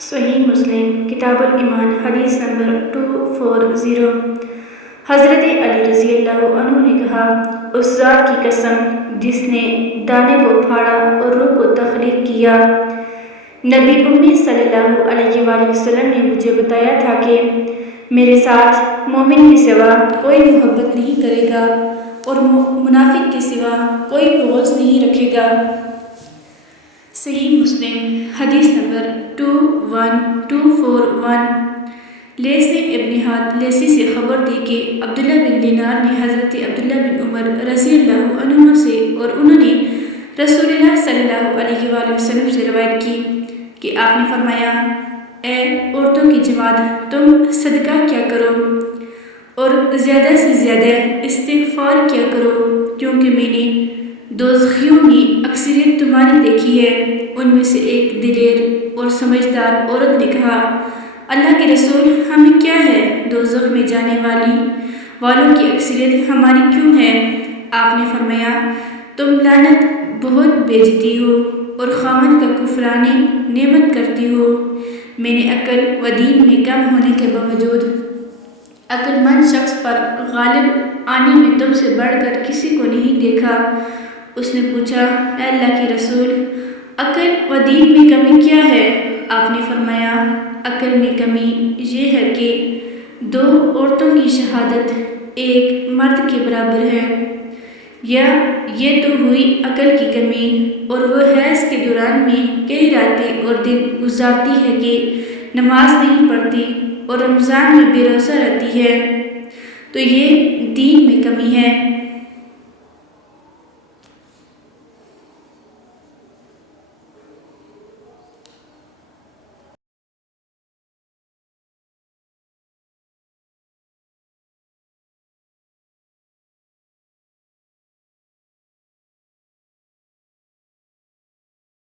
صحیح مسلم کتاب الایمان حدیث نمبر 240۔ حضرت علی رضی اللہ عنہ نے کہا، اس ذات کی قسم جس نے دانے کو پھاڑا اور روح کو تخلیق کیا، نبی امی صلی اللہ علیہ وآلہ وسلم نے مجھے بتایا تھا کہ میرے ساتھ مومن کے سوا کوئی محبت نہیں کرے گا اور منافق کے سوا کوئی بغض نہیں رکھے گا۔ صحیح مسلم حدیث نمبر 21241۔ لیث نے ابن ہاتھ لیثی سے خبر دی کہ عبداللہ بن دینار نے حضرت عبداللہ بن عمر رضی اللہ عنہما سے اور انہوں نے رسول اللہ صلی اللہ علیہ وآلہ وسلم سے روایت کی کہ آپ نے فرمایا، اے عورتوں کی جماعت، تم صدقہ کیا کرو اور زیادہ سے زیادہ استغفار کیا کرو، کیونکہ میں نے دوزخیوں میں اکثریت تمہاری دیکھی ہے۔ ان میں سے ایک دلیر اور سمجھدار عورت نے کہا، اللہ کے رسول، ہمیں کیا ہے، دوزخ میں جانے والوں کی اکثریت ہماری کیوں ہے؟ آپ نے فرمایا، تم لعنت بہت بیچتی ہو اور خاوند کا کفرانِ نعمت کرتی ہو۔ میں نے عقل و دین میں کم ہونے کے باوجود عقل مند شخص پر غالب آنے میں تم سے بڑھ کر کسی کو نہیں دیکھا۔ اس نے پوچھا، اے اللہ کے رسول، عقل و دین میں کمی کیا ہے؟ آپ نے فرمایا، عقل میں کمی یہ ہے کہ دو عورتوں کی شہادت ایک مرد کے برابر ہے، یا یہ تو ہوئی عقل کی کمی، اور وہ حیض کے دوران میں کئی راتیں اور دن گزارتی ہے کہ نماز نہیں پڑھتی اور رمضان میں بے روزہ رہتی ہے، تو یہ دین میں کمی ہے۔